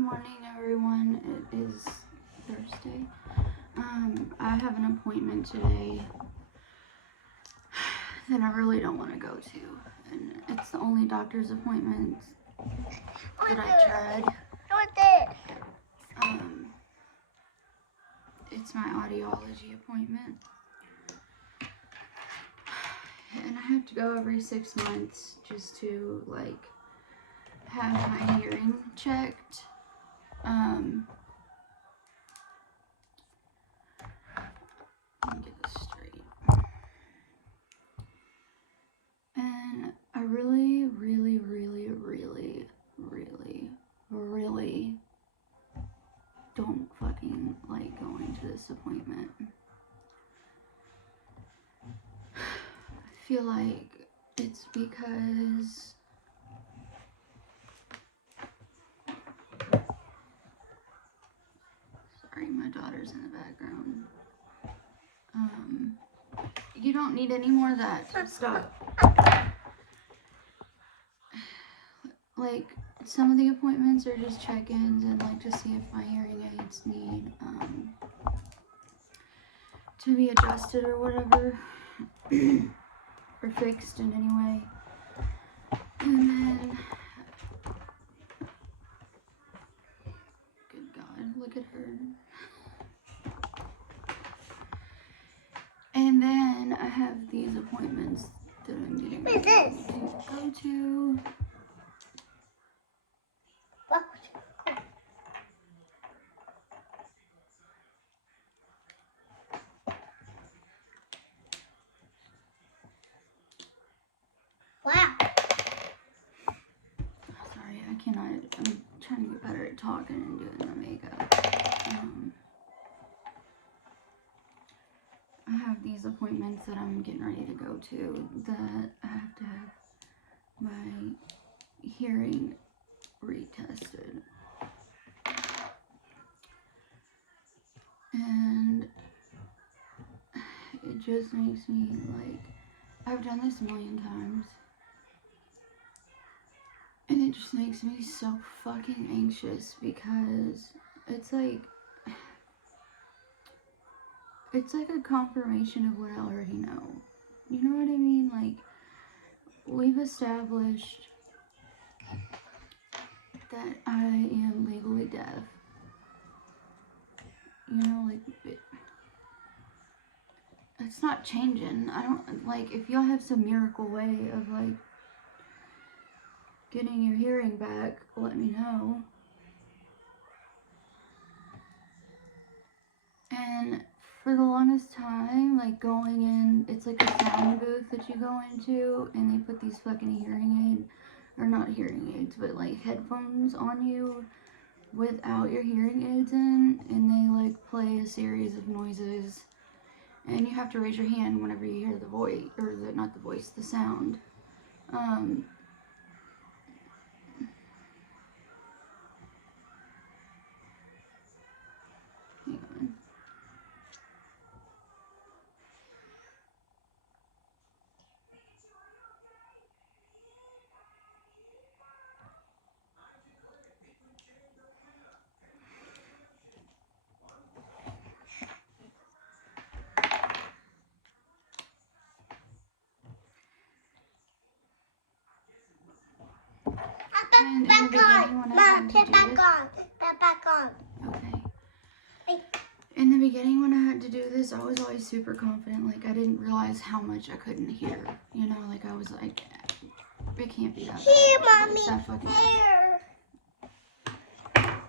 morning, everyone. It is Thursday. I have an appointment today that I really don't want to go to, and it's the only doctor's appointment that I tried. It's my audiology appointment, and I have to go every 6 months just to have my hearing checked. Let me get this straight. And I really don't fucking like going to this appointment. I feel like it's because sorry, my daughter's in the background. You don't need any more of that. Stop. Like, some of the appointments are just check-ins and to see if my hearing aids need to be adjusted or whatever, or fixed in any way. And then, good God, look at her. And then I have these appointments that I'm getting ready to go to. Wow. Sorry, I cannot. I'm trying to get better at talking and doing my makeup. I have these appointments that I'm getting ready to go to that I have to have my hearing retested. And it just makes me I've done this a million times. And it just makes me so fucking anxious because it's like a confirmation of what I already know. You know what I mean? We've established that I am legally deaf. You know, it's not changing. I don't, if y'all have some miracle way of, getting your hearing back, let me know. And for the longest time, going in, it's a sound booth that you go into, and they put these fucking hearing aids, or not hearing aids, but headphones on you without your hearing aids in, and they play a series of noises, and you have to raise your hand whenever you hear the voice, or not the voice, the sound. Hang on. And in the beginning, when I had to do this, back on. Okay. In the beginning, when I had to do this, I was always super confident. I didn't realize how much I couldn't hear. You know, I was like, it can't be that bad. Here, Mommy. It's that fucking Here. bad.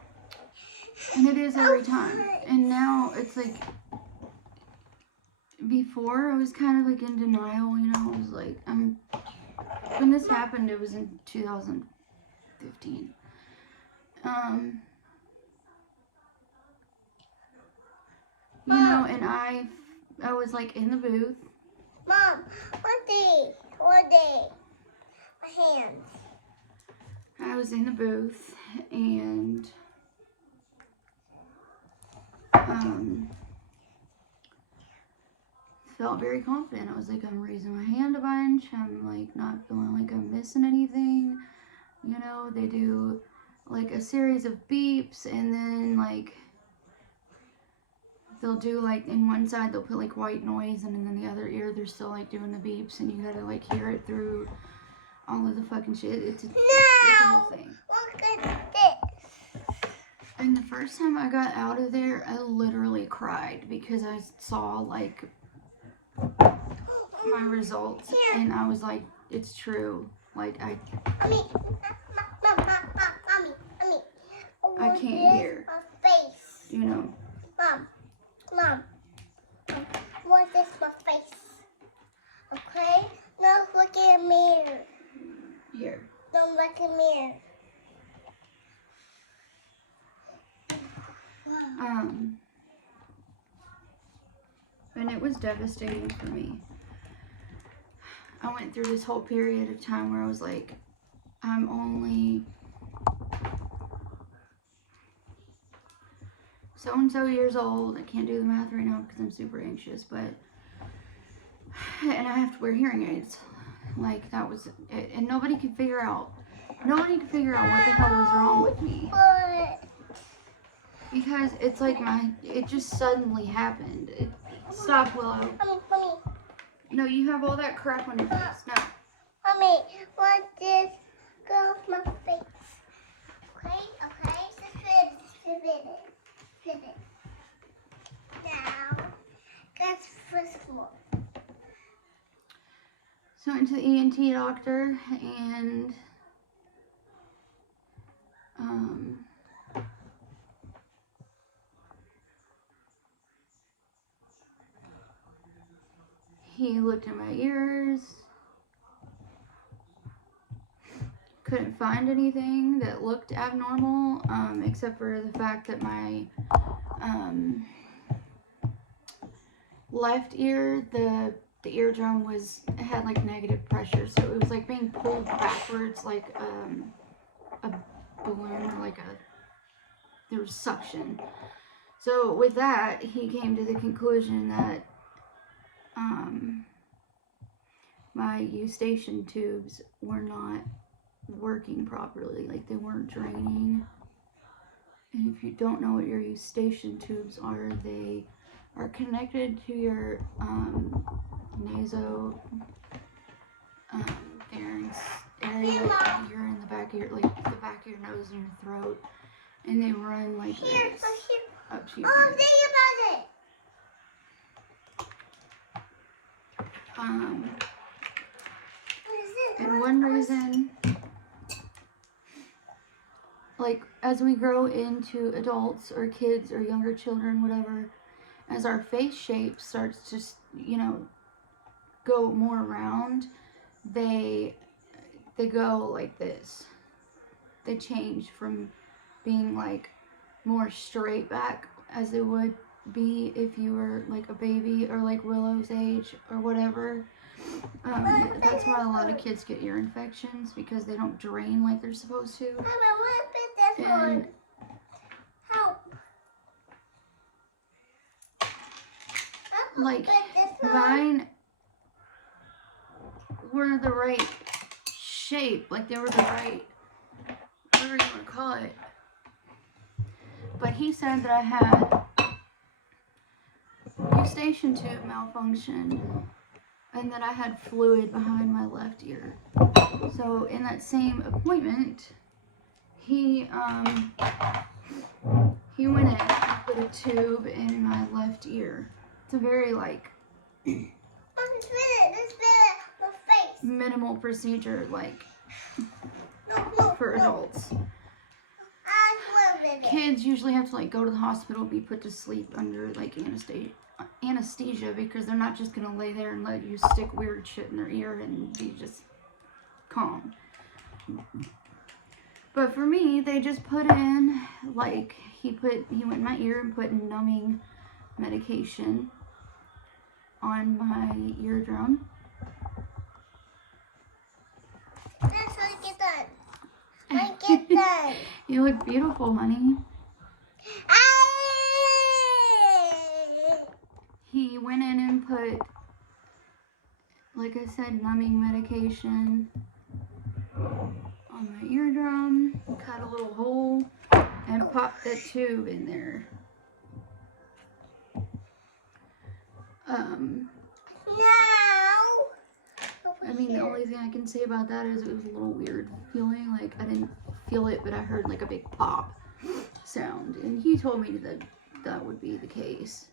And it is every time. And now it's before I was kind of in denial. You know, I was when this happened, it was in 2015. You know, and I was in the booth. Mom, one day. My hands. I was in the booth and felt very confident. I was I'm raising my hand a bunch. I'm not feeling I'm missing anything. You know, they do like a series of beeps, and then like they'll do like in one side they'll put like white noise, and then the other ear they're still like doing the beeps, and you gotta like hear it through all of the fucking shit. It's a whole thing. Look at this. And the first time I got out of there, I literally cried because I saw like my results, and I was like, it's true. Like Mommy. I can't hear. My face. You know. Mom. What is my face? Okay? Now look in the mirror. Here. Don't look in the mirror. And it was devastating for me. I went through this whole period of time where I was like, I'm only so-and-so years old. I can't do the math right now because I'm super anxious, but, and I have to wear hearing aids. Like, that was it. And nobody could figure out what the hell was wrong with me. Because it's like it just suddenly happened. Stop, Willow. Mommy. No, you have all that crap on your face. No. Mommy, what is go off my face? Okay? Spit it. Now, that's first one. So I went to the ENT doctor, and he looked in my ears, couldn't find anything that looked abnormal, except for the fact that my left ear, the eardrum had like negative pressure, so it was like being pulled backwards like a balloon, or like there was suction. So with that, he came to the conclusion that my eustachian tubes were not working properly, like they weren't draining. And if you don't know what your eustachian tubes are, they are connected to your nasopharynx area. You're in the back of your, like the back of your nose and your throat, and they run like this up to your ear. Think about it. And one reason, like, as we grow into adults or kids or younger children, whatever, as our face shape starts to, you know, go more round, they go like this. They change from being like more straight back as it would be if you were like a baby or like Willow's age or whatever. That's why a lot of kids get ear infections, because they don't drain like they're supposed to. Mama, what this one? Help. Like, mine were the right shape, like they were the right, whatever you want to call it. But he said that I had eustachian tube malfunction, and that I had fluid behind my left ear. So in that same appointment, he went in and put a tube in my left ear. It's a very like minimal procedure, like for adults. Kids usually have to like go to the hospital, be put to sleep under like anesthesia, because they're not just gonna lay there and let you stick weird shit in their ear and be just calm. But for me, they just put in, like, he went in my ear and put numbing medication on my eardrum. That's how I get done. I get done. You look beautiful, honey. He went in and put, like I said, numbing medication on on my eardrum, cut a little hole, and popped the tube in there. I mean, the only thing I can say about that is it was a little weird feeling. Like, I didn't feel it, but I heard like a big pop sound. And he told me that that would be the case.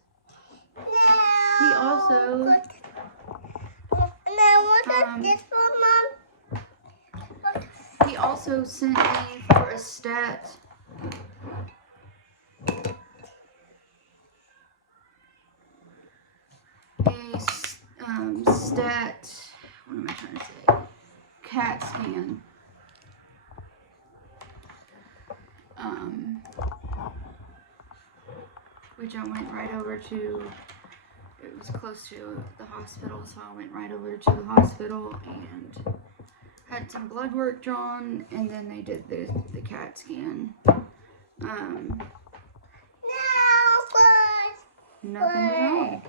He also... he also sent me for a stat. What am I trying to say? CAT scan. Which I went right over to, it was close to the hospital, so I went right over to the hospital and had some blood work drawn, and then they did the CAT scan. Nothing was wrong.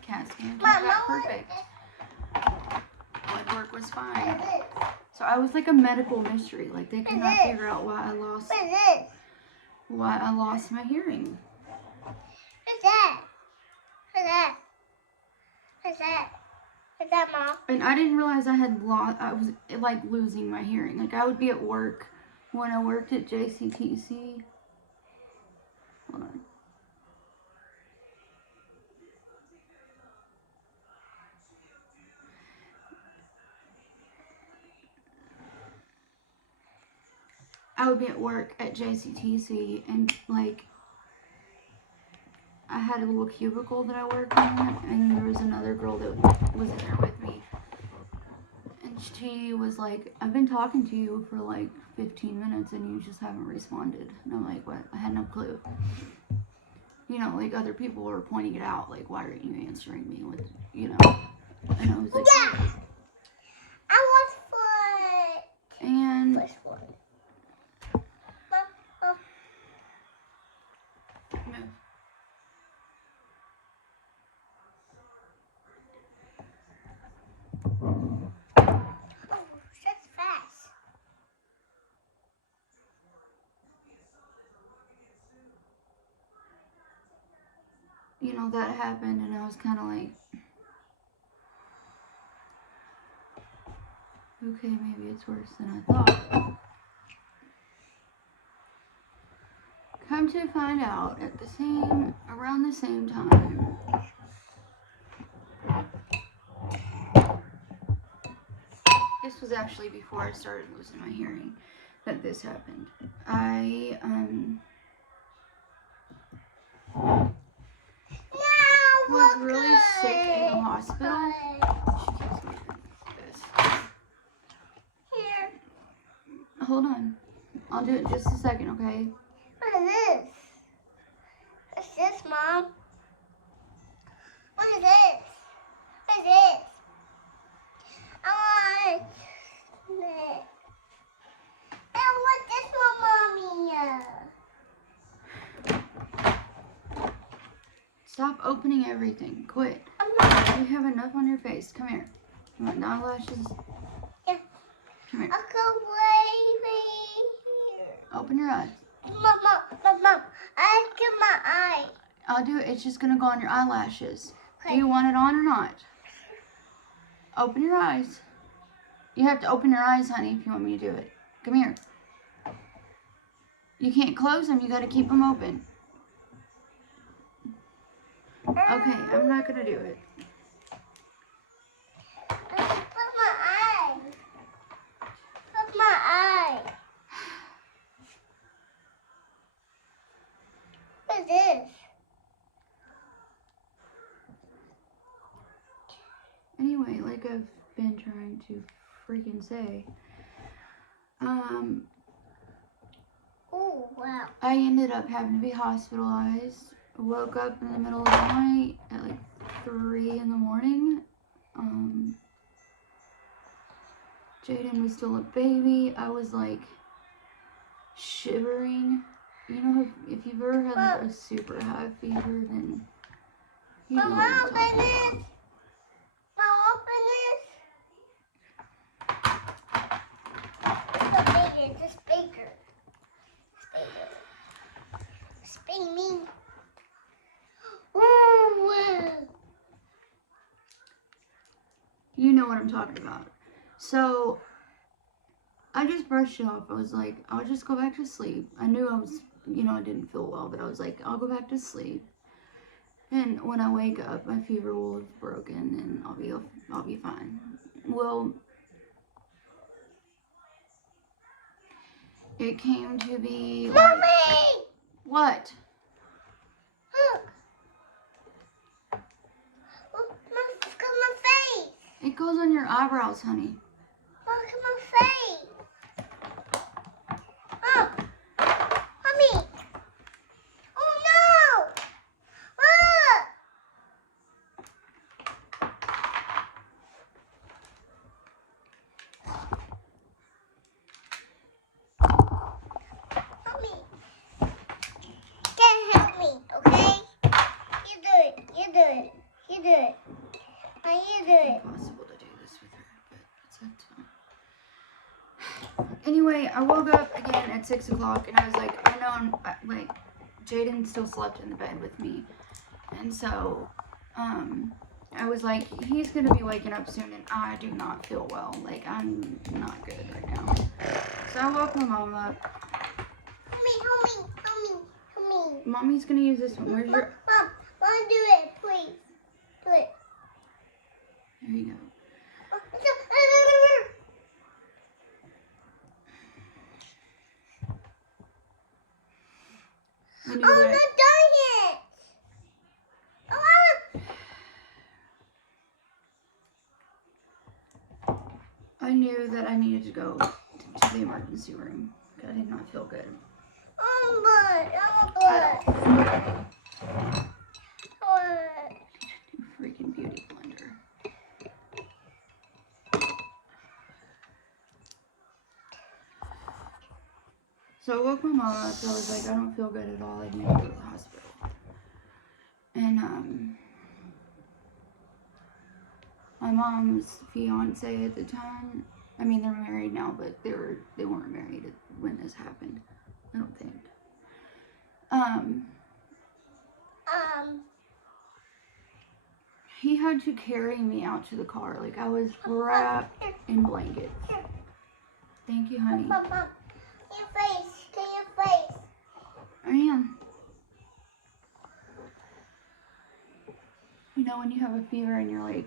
CAT scan came back perfect. Blood work was fine. So I was like a medical mystery. Like, they could not figure out why I lost my hearing. What's that, Mom? And I didn't realize I was like losing my hearing. Like, I would be at work when I worked at JCTC. Hold on. I would be at work at JCTC, and like, I had a little cubicle that I worked in, and there was another girl that was in there with me. And she was like, I've been talking to you for like 15 minutes and you just haven't responded. And I'm like, what? I had no clue. You know, like, other people were pointing it out, like, why aren't you answering me with, you know? And I was like, yeah. Oh. I was for and first one. move. That's fast. You know, that happened, and I was kind of like, okay, maybe it's worse than I thought. Come to find out, around the same time, this was actually before I started losing my hearing, that this happened. I was really sick in the hospital. She keeps moving this. Here. Hold on. I'll do it in just a second, okay? What is this? What's this, Mom? What is this? What is this? I want this one, Mommy. Stop opening everything. Quit. I'm not. You have enough on your face. Come here. You want eyelashes? Yeah. Come here. I'll go baby. Open your eyes. Mom. I get my eye. I'll do it. It's just going to go on your eyelashes. Okay. Do you want it on or not? Open your eyes. You have to open your eyes, honey, if you want me to do it. Come here. You can't close them. You got to keep them open. Okay, I'm not going to do it. Put my eye. Put my eye. What is this? Anyway, like I've been trying to freaking say, Oh, wow. I ended up having to be hospitalized. Woke up in the middle of the night at like 3 in the morning. Jaden was still a baby. I was like shivering. You know, if you've ever had like a super high fever, then you know what I'm talking about. Mom, open this. Me. Ooh. You know what I'm talking about. So, I just brushed it off. I was like, I'll just go back to sleep. I knew I was, I didn't feel well, but I was like, I'll go back to sleep. And when I wake up, my fever will have broken and I'll be fine. Well, it came to be like, Mommy! what? Look. Look at my face. It goes on your eyebrows, honey. Look at my face. Oh. Mommy. Oh no. Look. Mommy. Can't help me, okay? You do it. You do it. You do it. Now you do it. Impossible to do this with her, but it's up to them. Anyway, I woke up again at 6 o'clock and I was like, I know like, Jaden still slept in the bed with me. And so, I was like, he's gonna be waking up soon and I do not feel well. Like, I'm not good right now. So I woke my mom up. Help me. Mommy's gonna use this one. Where's your... Mom, do it, please. Do it. There you go. I knew I'm not that... done yet. I knew that I needed to go to the emergency room. I did not feel good. I'm blood. Freaking beauty blender. So I woke my mom up. So I was like, I don't feel good at all. I need to go to the hospital. And my mom's fiance at the time. I mean, they're married now, but they weren't married when this happened. I don't think. He had to carry me out to the car. Like, I was wrapped in blankets. Thank you, honey. Mom, your face. I am. You know when you have a fever and you're like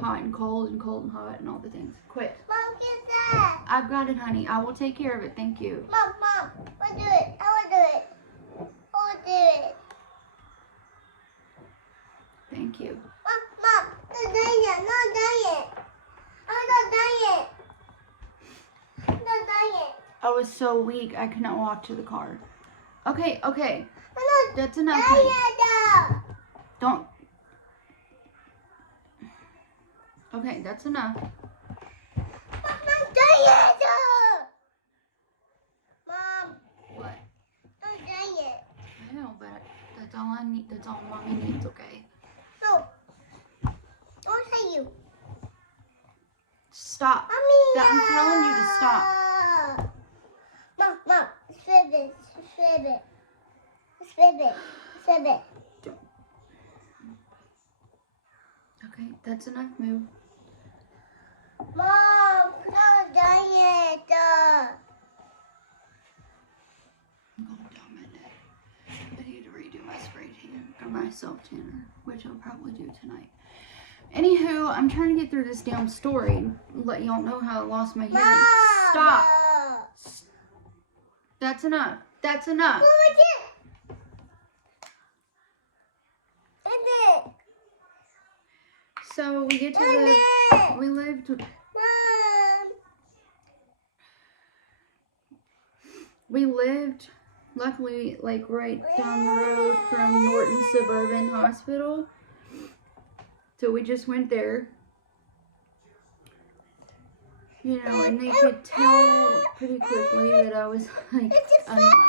hot and cold and hot and all the things. Quit. Mom, get that. I've got it, honey. I will take care of it. Thank you. Mom, I'll do it. I will do it. Thank you. Mom, no done yet. I'm not done yet. I was so weak I could not walk to the car. Okay. I'm not That's enough, done honey. yet, though. Don't. Okay, that's enough. I'm not done yet, though. Mom, What? not done yet. I know, but that's all I need. That's all mommy needs, okay? No. Don't say you. Stop. Mommy, I'm telling you to stop. Mom, Spit it. Okay, that's enough. Move. Mom, I'm not done yet. I'm going down my neck. I need to redo my spray tan or my self tanner, which I'll probably do tonight. Anywho, I'm trying to get through this damn story and let y'all know how I lost my hearing. Mom. Stop. That's enough. That's enough. What was it? So we get to live. We lived. Mom. We lived, luckily, like right down the road from Norton Suburban Hospital. So we just went there. You know, and they could tell pretty quickly that I was like unwell.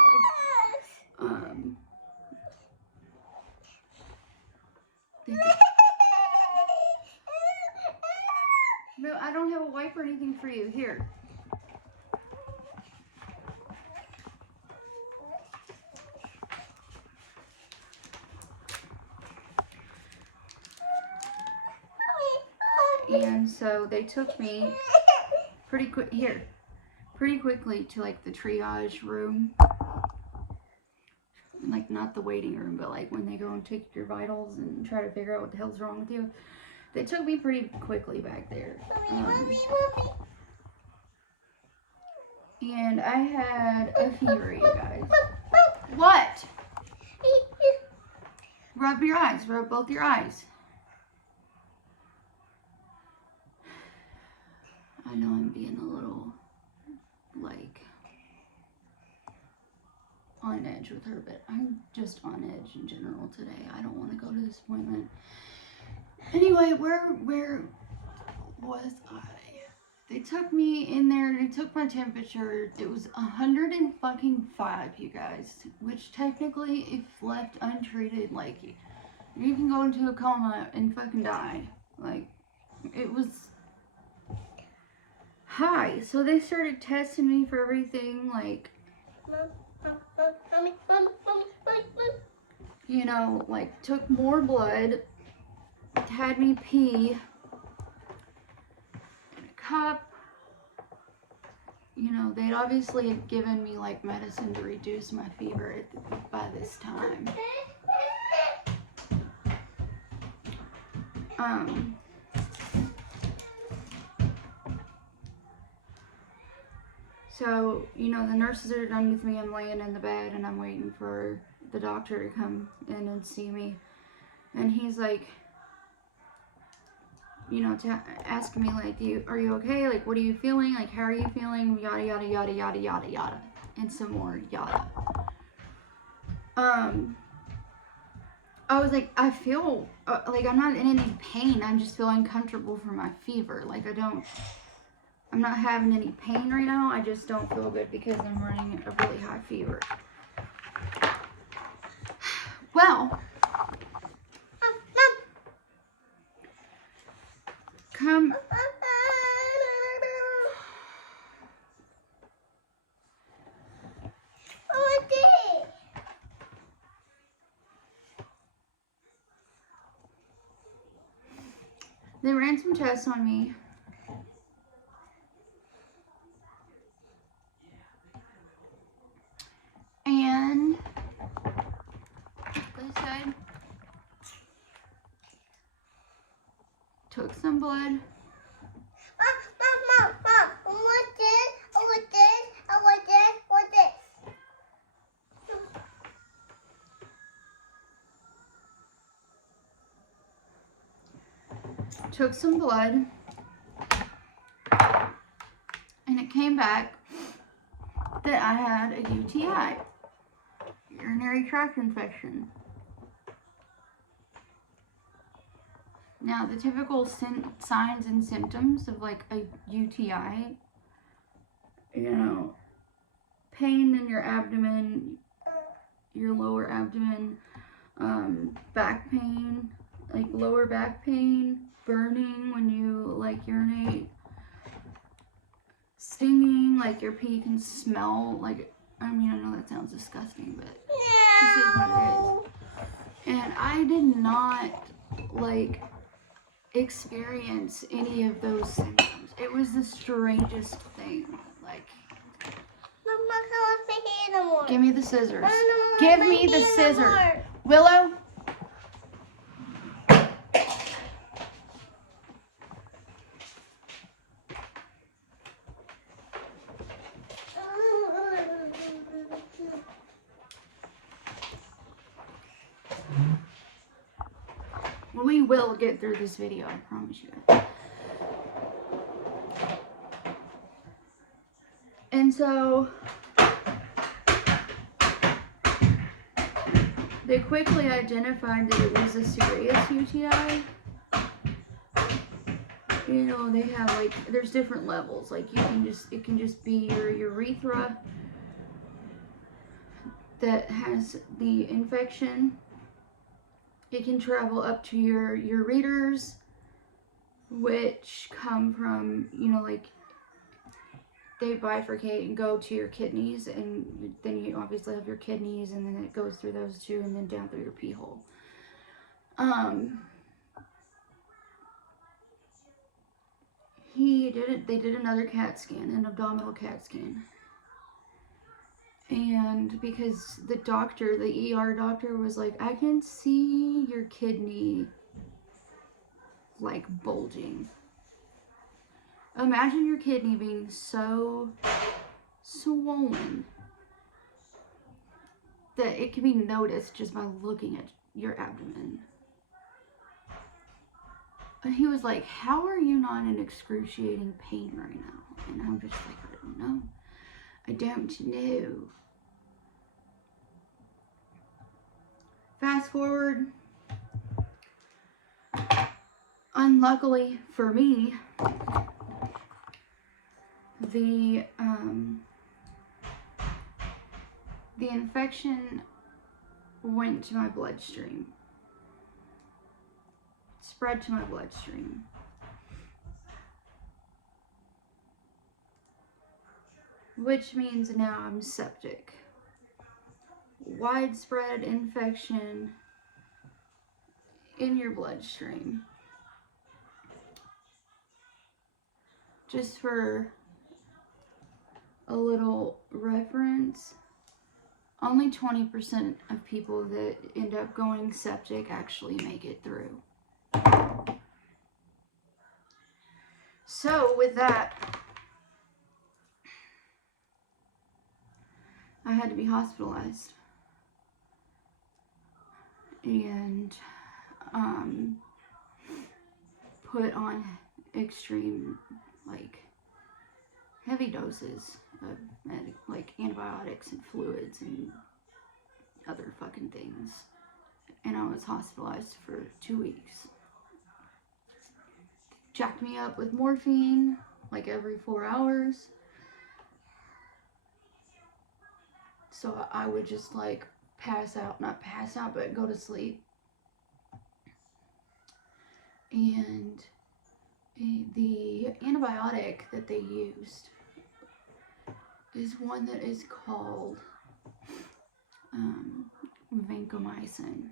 No, I don't have a wipe or anything for you. Here. And so they took me pretty quickly to like the triage room. Like not the waiting room, but like when they go and take your vitals and try to figure out what the hell's wrong with you. They took me pretty quickly back there. Mommy. And I had a fever, you guys. What? Rub your eyes. Rub both your eyes. I know I'm being a little, like, on edge with her, but I'm just on edge in general today. I don't want to go to this appointment. Anyway, where was I? They took me in there, they took my temperature. It was 105, you guys, which technically, if left untreated, like, you can go into a coma and fucking die. Like, it was high. So they started testing me for everything, like, you know, like, took more blood, had me pee in a cup. You know, they'd obviously had given me, like, medicine to reduce my fever by this time. So, you know, the nurses are done with me. I'm laying in the bed and I'm waiting for the doctor to come in and see me. And he's like, you know, asking me, like, are you okay? Like, what are you feeling? Like, how are you feeling? Yada, yada, yada, yada, yada, yada. And some more yada. I was like, I feel, like, I'm not in any pain. I just feel uncomfortable from my fever. Like, I'm not having any pain right now. I just don't feel good because I'm running a really high fever. Well, come. They ran some tests on me. And they said, took some blood. Mom, I want this. Took some blood. And it came back that I had a UTI, urinary tract infection. Now, the typical signs and symptoms of like a UTI, you know, pain in your abdomen, your lower abdomen, back pain, like lower back pain, burning when you like urinate, stinging, like your pee can smell like, I mean, I know that sounds disgusting, but this is what it is. And I did not like experience any of those symptoms. It was the strangest thing. Like, Mom, I can't sit here no more. give me the scissors. No, Give me the scissors. Willow. We will get through this video, I promise you. And so they quickly identified that it was a serious UTI. You know, they have like, there's different levels. Like it can just be your urethra that has the infection. It can travel up to your ureters, which come from, you know, like, they bifurcate and go to your kidneys, and then you obviously have your kidneys, and then it goes through those two, and then down through your pee hole. They did another CAT scan, an abdominal CAT scan. And because the ER doctor was like, I can see your kidney like bulging. Imagine your kidney being so swollen that it can be noticed just by looking at your abdomen. And he was like, how are you not in excruciating pain right now? And I'm just like, I don't know. I don't know. Fast forward. Unluckily for me, the infection went to my bloodstream. Spread to my bloodstream. Which means now I'm septic. Widespread infection in your bloodstream. Just for a little reference, only 20% of people that end up going septic actually make it through. So with that, I had to be hospitalized. And put on extreme, like, heavy doses of like antibiotics and fluids and other fucking things. And I was hospitalized for 2 weeks. Jacked me up with morphine like every 4 hours. So I would just like not pass out, but go to sleep. And the antibiotic that they used is one that is called vancomycin.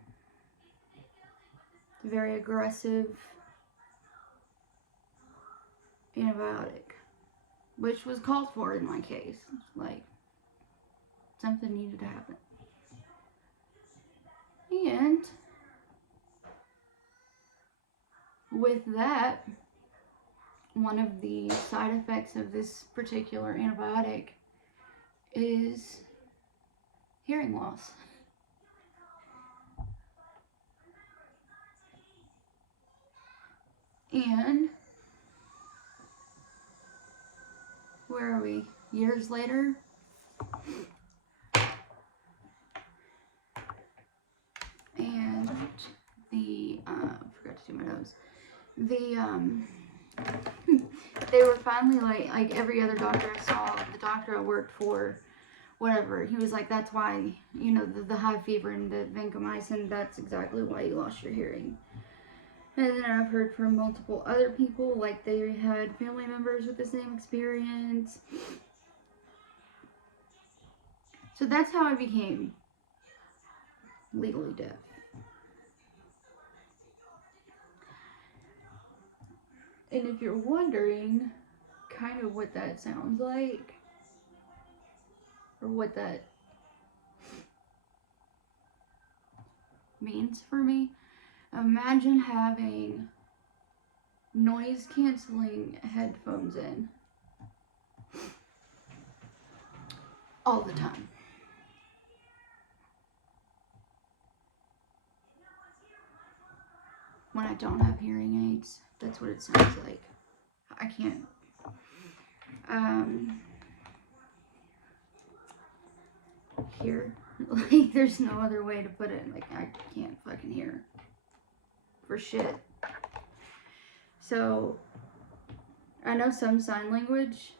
Very aggressive antibiotic, which was called for in my case. Like, something needed to happen. And with that, one of the side effects of this particular antibiotic is hearing loss. And where are we? Years later? And the, I forgot to do my nose. They were finally like every other doctor I saw, the doctor I worked for, whatever, he was like, that's why, you know, the high fever and the vancomycin, that's exactly why you lost your hearing. And then I've heard from multiple other people, like they had family members with the same experience. So that's how I became legally deaf. And if you're wondering kind of what that sounds like, or what that means for me, imagine having noise canceling headphones in all the time. When I don't have hearing aids, that's what it sounds like. I can't. Hear. Like, there's no other way to put it. Like, I can't fucking hear. For shit. So, I know some sign language.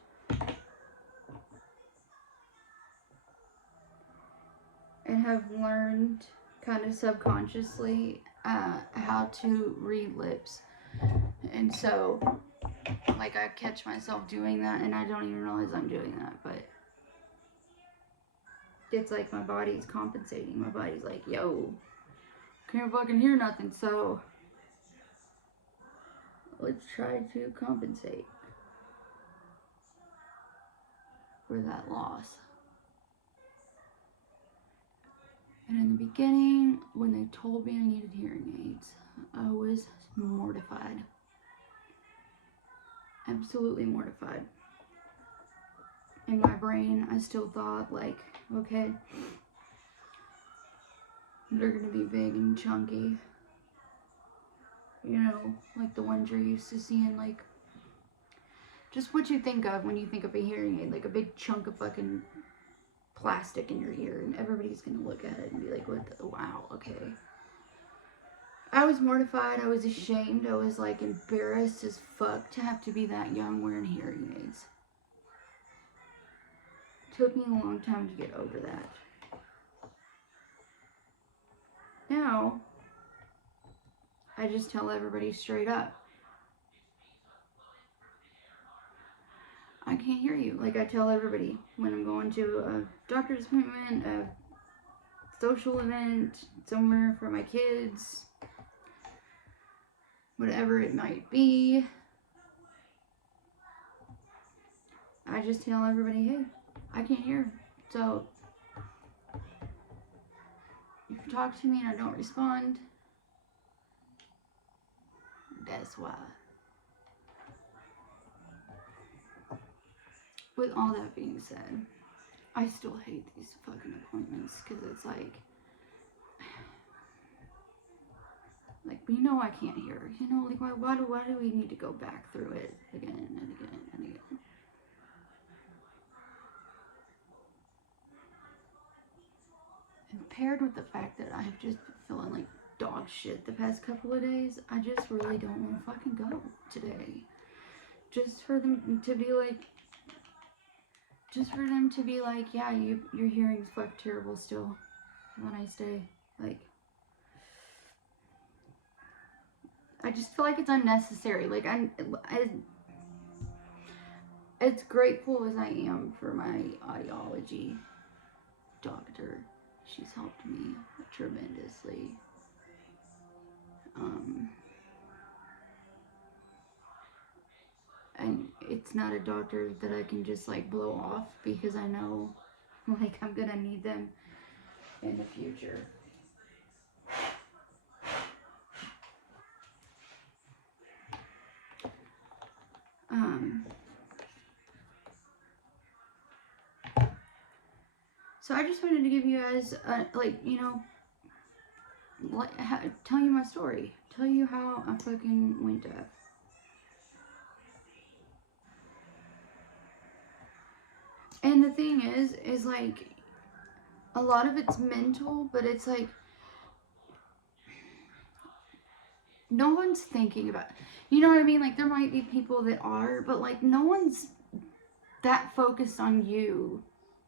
And have learned kind of subconsciously how to read lips. And so, like, I catch myself doing that and I don't even realize I'm doing that, but it's like my body's compensating. My body's like, yo, can't fucking hear nothing, so let's try to compensate. for that loss. And in the beginning, when they told me I needed hearing aids, I was mortified. Absolutely mortified. In my brain, I still thought, like, okay, they're gonna be big and chunky. You know, like the ones you're used to seeing, like, just what you think of when you think of a hearing aid, like a big chunk of fucking plastic in your ear, and everybody's gonna look at it and be like, what the, wow, okay. I was mortified, I was ashamed, I was like embarrassed as fuck to have to be that young wearing hearing aids. Took me a long time to get over that. Now, I just tell everybody straight up, I can't hear you. Like I tell everybody when I'm going to a doctor's appointment, a social event, somewhere for my kids, whatever it might be. I just tell everybody, hey, I can't hear. So, if you talk to me and I don't respond, that's why. With all that being said, I still hate these fucking appointments because it's like, you know I can't hear. You know, like, why do we need to go back through it again and again and again? And paired with the fact that I've just been feeling like dog shit the past couple of days, I just really don't want to fucking go today. Just for them to be like, yeah, your hearing's fucking terrible still. Have a nice day. Like, I just feel like it's unnecessary. Like, as grateful as I am for my audiology doctor, she's helped me tremendously. And it's not a doctor that I can just like blow off because I know like I'm gonna need them in the future. So I just wanted to give you guys, tell you my story. Tell you how I fucking went deaf. And the thing is like, a lot of it's mental, but it's like, no one's thinking about, you know what I mean? Like, there might be people that are, but like, no one's that focused on you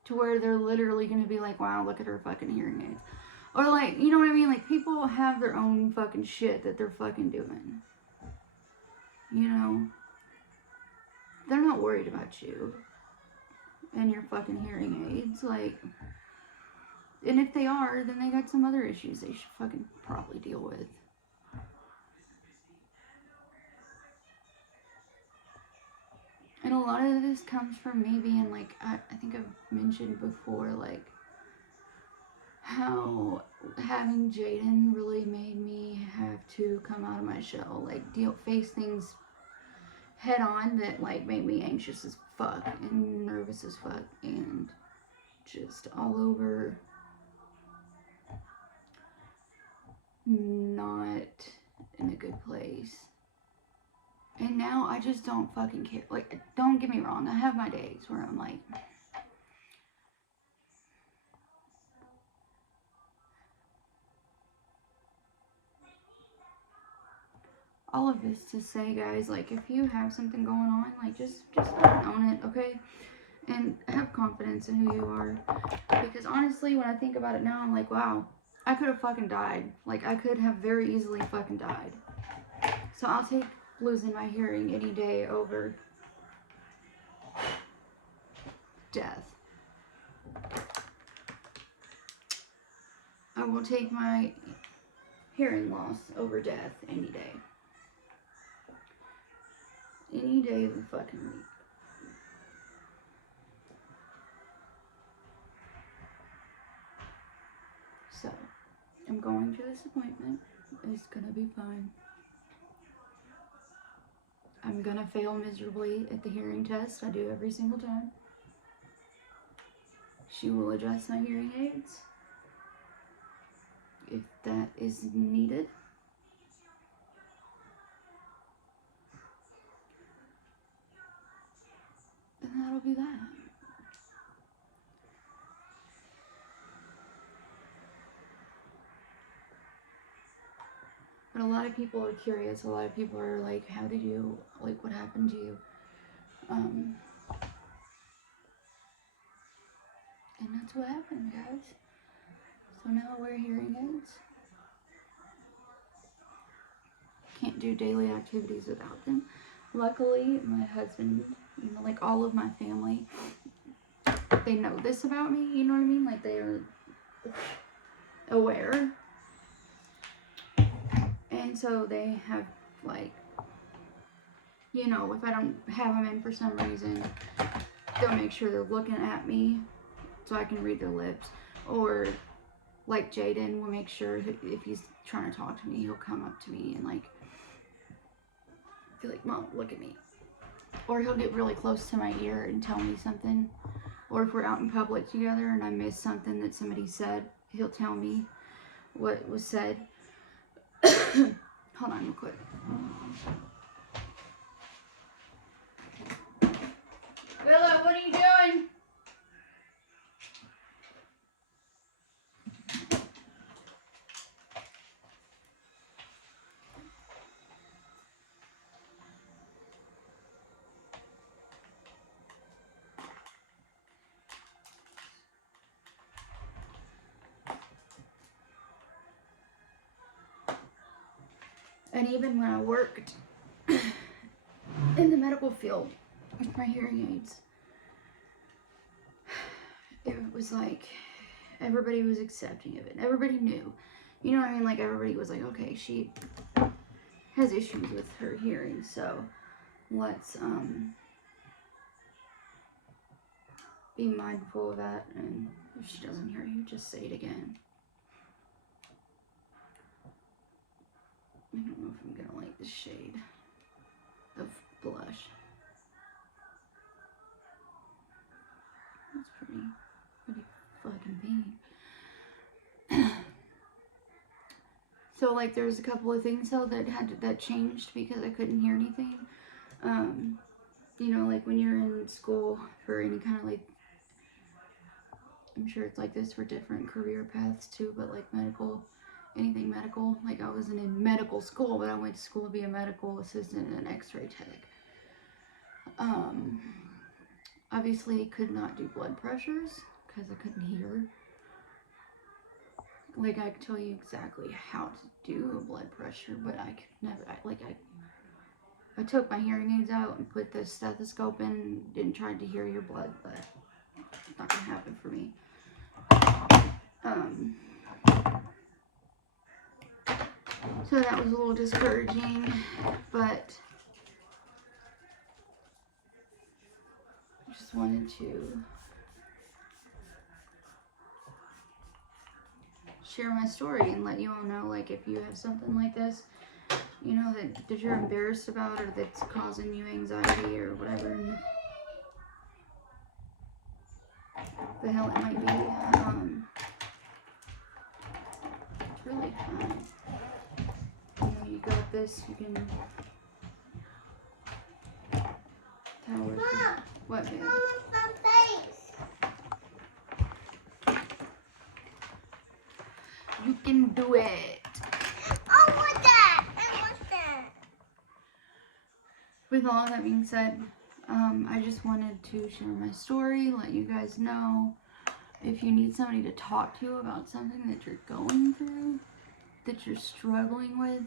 to where they're literally going to be like, wow, look at her fucking hearing aids. Or like, you know what I mean? Like, people have their own fucking shit that they're fucking doing. You know? They're not worried about you and your fucking hearing aids. Like, and if they are, then they got some other issues they should fucking probably deal with. And a lot of this comes from me being like, I think I've mentioned before, like, how having Jaden really made me have to come out of my shell, like, face things head on that, like, made me anxious as fuck and nervous as fuck and just all over not in a good place. And now I just don't fucking care. Like, don't get me wrong, I have my days where I'm like, all of this to say, guys, like, if you have something going on, like, just fucking own it, okay? And have confidence in who you are. Because honestly, when I think about it now, I'm like, wow, I could have fucking died. Like, I could have very easily fucking died. So I'll take losing my hearing any day over death. I will take my hearing loss over death any day. Any day of the fucking week. I'm going to this appointment. It's gonna be fine. I'm gonna fail miserably at the hearing test. I do every single time. She will adjust my hearing aids if that is needed. And that'll be that. But a lot of people are curious. A lot of people are like, how did you, like, what happened to you? And that's what happened, guys. So now I wear hearing aids. Can't do daily activities without them. Luckily, my husband, you know, like all of my family, they know this about me, you know what I mean? Like, they are aware. And so they have, like, you know, if I don't have them in for some reason, they'll make sure they're looking at me so I can read their lips. Or, like, Jaden will make sure if he's trying to talk to me, he'll come up to me and, like, be like, Mom, look at me. Or he'll get really close to my ear and tell me something. Or if we're out in public together and I miss something that somebody said, he'll tell me what was said. Hold on real quick. Willow, what are you doing? And even when I worked in the medical field with my hearing aids, it was like everybody was accepting of it. Everybody knew. You know what I mean? Like, everybody was like, okay, she has issues with her hearing, so let's be mindful of that. And if she doesn't hear you, just say it again. I don't know if I'm gonna like the shade of blush. That's pretty fucking pink. So, like, there's a couple of things though that changed because I couldn't hear anything. You know, like when you're in school for any kind of, like, I'm sure it's like this for different career paths too, but like medical, anything medical. Like, I wasn't in medical school, but I went to school to be a medical assistant and an x-ray tech. Obviously could not do blood pressures because I couldn't hear. Like, I could tell you exactly how to do a blood pressure, but I could never, I took my hearing aids out and put the stethoscope in and tried to hear your blood, but it's not gonna happen for me. So that was a little discouraging, but I just wanted to share my story and let you all know, like, if you have something like this, you know, that you're embarrassed about or that's causing you anxiety or whatever, and the hell it might be, it's really fine. You know, you got this, you can tell her. What, baby? You can do it. Oh, what's that? What's that? With all that being said, I just wanted to share my story, let you guys know. If you need somebody to talk to about something that you're going through, that you're struggling with,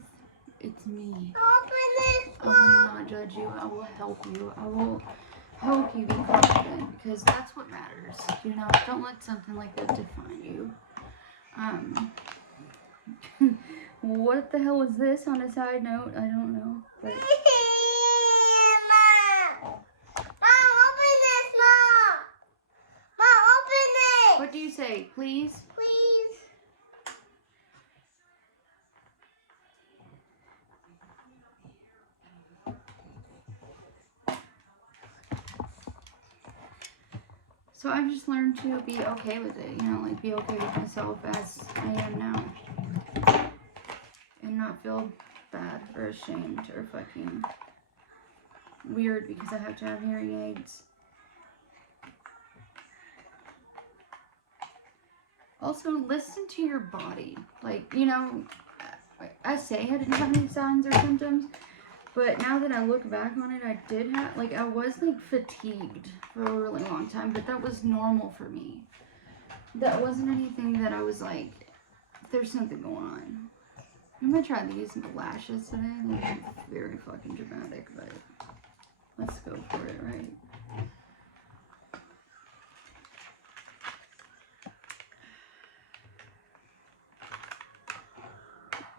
it's me. I will not judge you. I will help you. I will help you be confident, because that's what matters. You know, don't let something like that define you. What the hell was this on a side note? I don't know. But Mom, open this, Mom. Mom, open it. what do you say? Please? Please. So I've just learned to be okay with it, you know, like be okay with myself as I am now. And not feel bad or ashamed or fucking weird because I have to have hearing aids. Also, listen to your body. Like, you know, I say I didn't have any signs or symptoms, but now that I look back on it, I did have, like, I was, like, fatigued for a really long time, but that was normal for me. That wasn't anything that I was like, there's something going on. I'm gonna try these lashes today. They're very fucking dramatic, but let's go for it, right?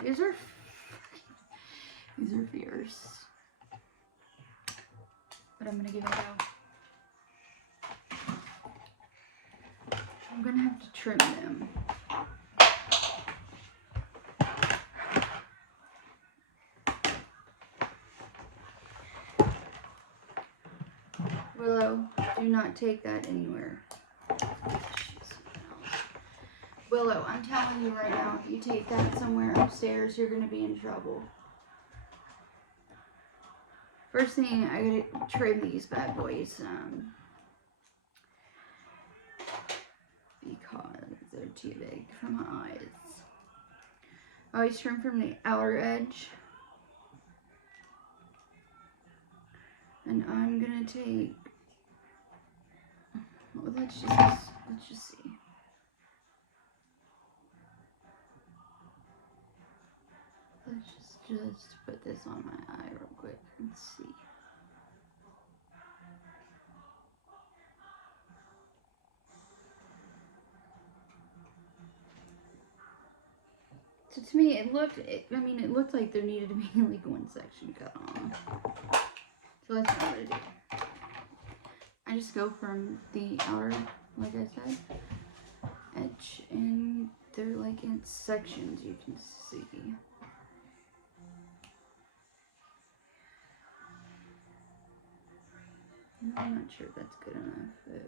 These are fierce. But I'm gonna give it a go. I'm gonna have to trim them. Willow, do not take that anywhere. Willow, I'm telling you right now, if you take that somewhere upstairs, you're gonna be in trouble. First thing, I gotta trim these bad boys, because they're too big for my eyes. I always trim from the outer edge. And I'm gonna take, well, let's just see. Let's just put this on my eye real quick and see. So to me, it looked like there needed to be like one section cut off. So that's what I'm gonna do. I just go from the outer, like I said, edge, and they're like in sections, you can see. I'm not sure if that's good enough, but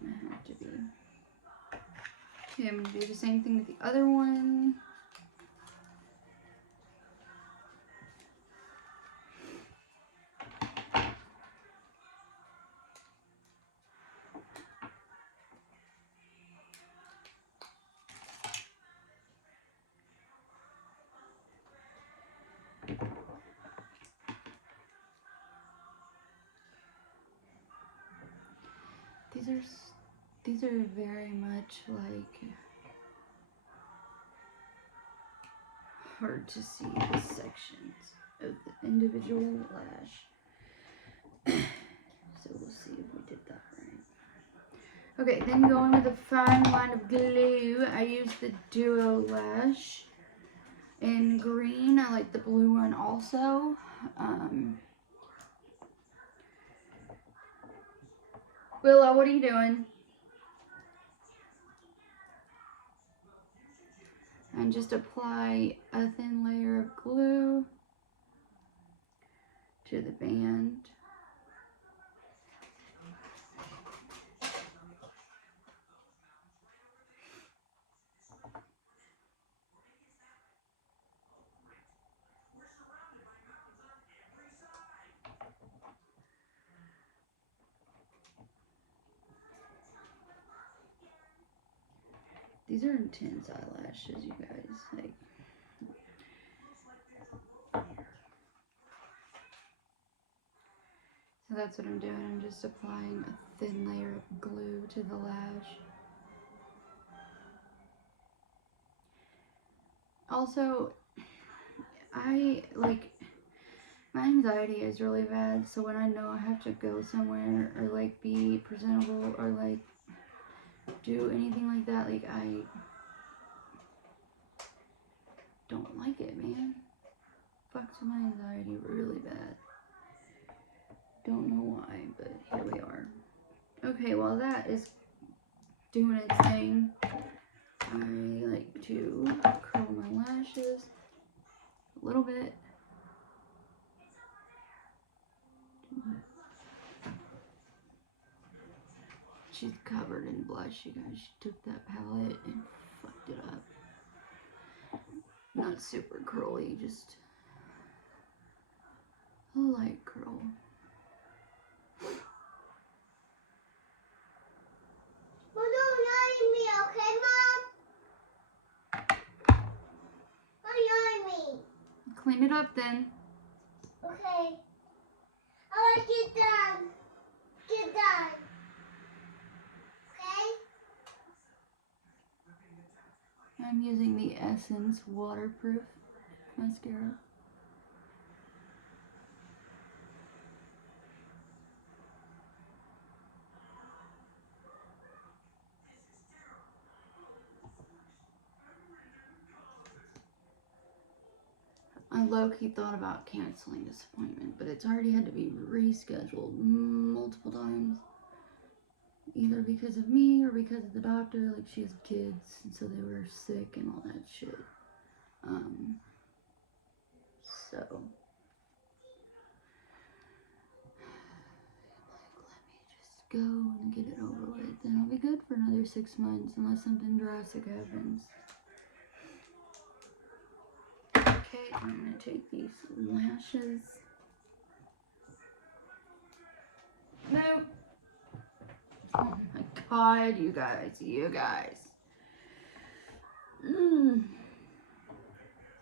gonna have to be. Okay, I'm gonna do the same thing with the other one. These are very much like hard to see the sections of the individual lash. So we'll see if we did that right. Okay, then going with a fine line of glue, I use the Duo Lash in green. I like the blue one also. Willow, what are you doing? And just apply a thin layer of glue to the band. These are intense eyelashes, you guys. Like, so that's what I'm doing. I'm just applying a thin layer of glue to the lash. Also, my anxiety is really bad, so when I know I have to go somewhere or like be presentable or like do anything like that, like I don't like it, man. Fucks with my anxiety really bad. Don't know why, but here we are. Okay, while that is doing its thing, I like to curl my lashes a little bit. she's covered in blush, you guys. She took that palette and fucked it up. Not super curly, just a light curl. Well, don't yell at me, okay, Mom? Don't yell at me. Clean it up then. Okay. I want to get done. Get done. Okay? I'm using the Essence Waterproof Mascara. I low-key thought about canceling this appointment, but it's already had to be rescheduled multiple times. Either because of me or because of the doctor. Like, she has kids, and so they were sick and all that shit. So, like, let me just go and get it over with, and I'll be good for another 6 months unless something drastic happens. Okay, I'm gonna take these lashes. No. Oh my god, you guys.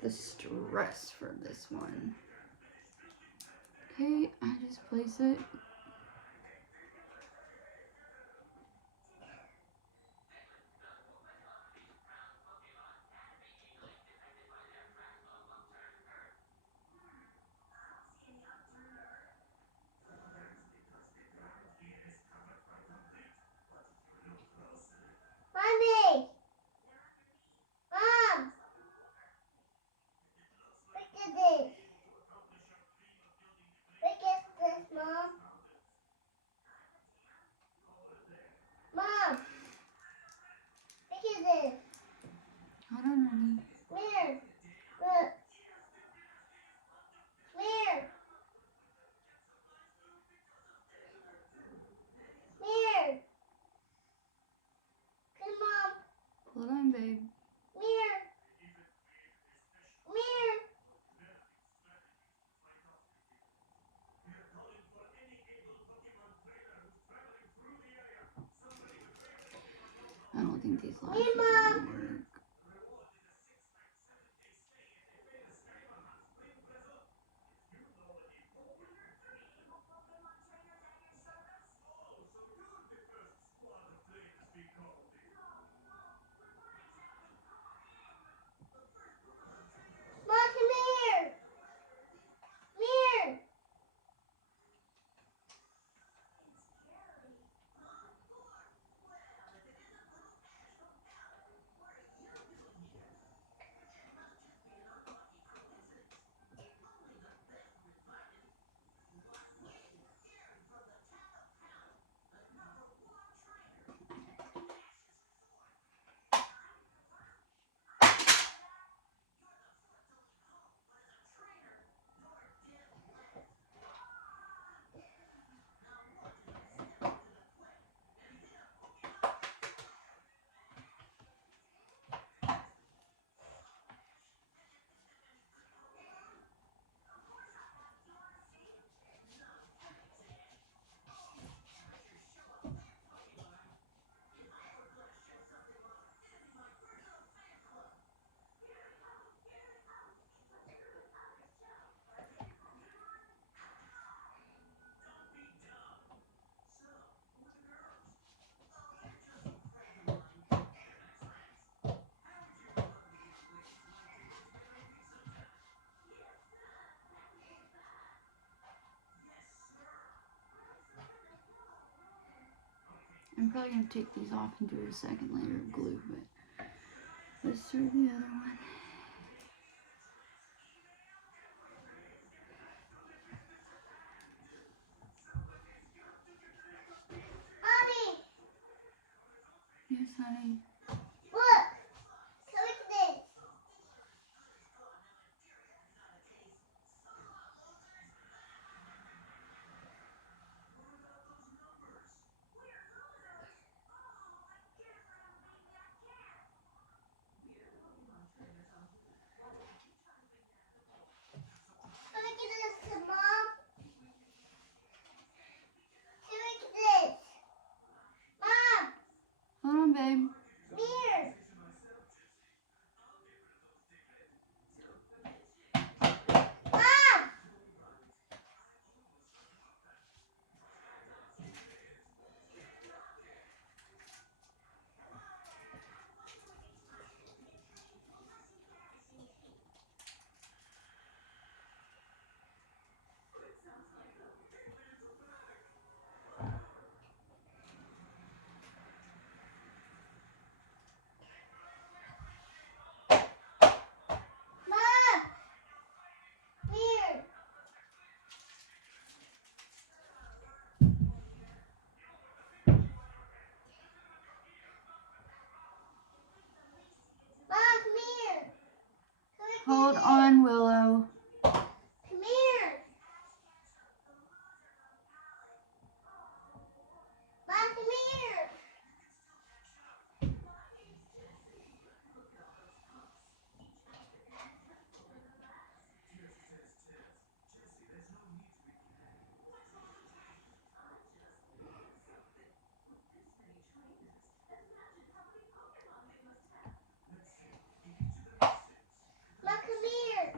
The stress for this one. Okay, I just place it. Mommy! Mom! Look at this. Look at this, Mom. Mom! Look at this. Hold on, honey. Where? Look. Where? Where? Come on. Hold on, babe. Where? Where? I don't think these lashes Hey, are Mom. gonna work. Mom, come here. Here. I'm probably gonna take these off and do a second layer of glue, but let's try the other one. Mommy, Yes, honey. look. Look at this. doing, babe? Here. Mom. Mom. Here. Mom, come here. Hold on, Willow. Come here. Mom, come here. Mom, come here.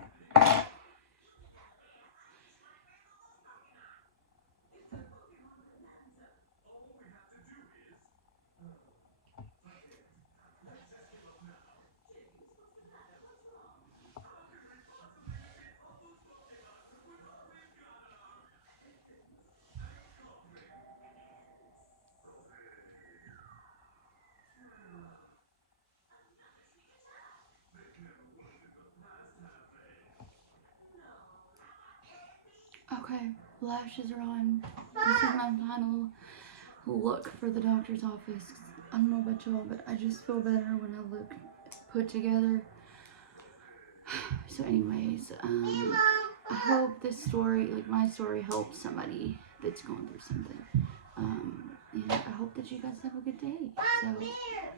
Okay, lashes are on. This is my final look for the doctor's office. I don't know about y'all, but I just feel better when I look put together. So anyways, Here, I Mom. hope this story, like my story, helps somebody that's going through something. And I hope that you guys have a good day. Mom, So come here.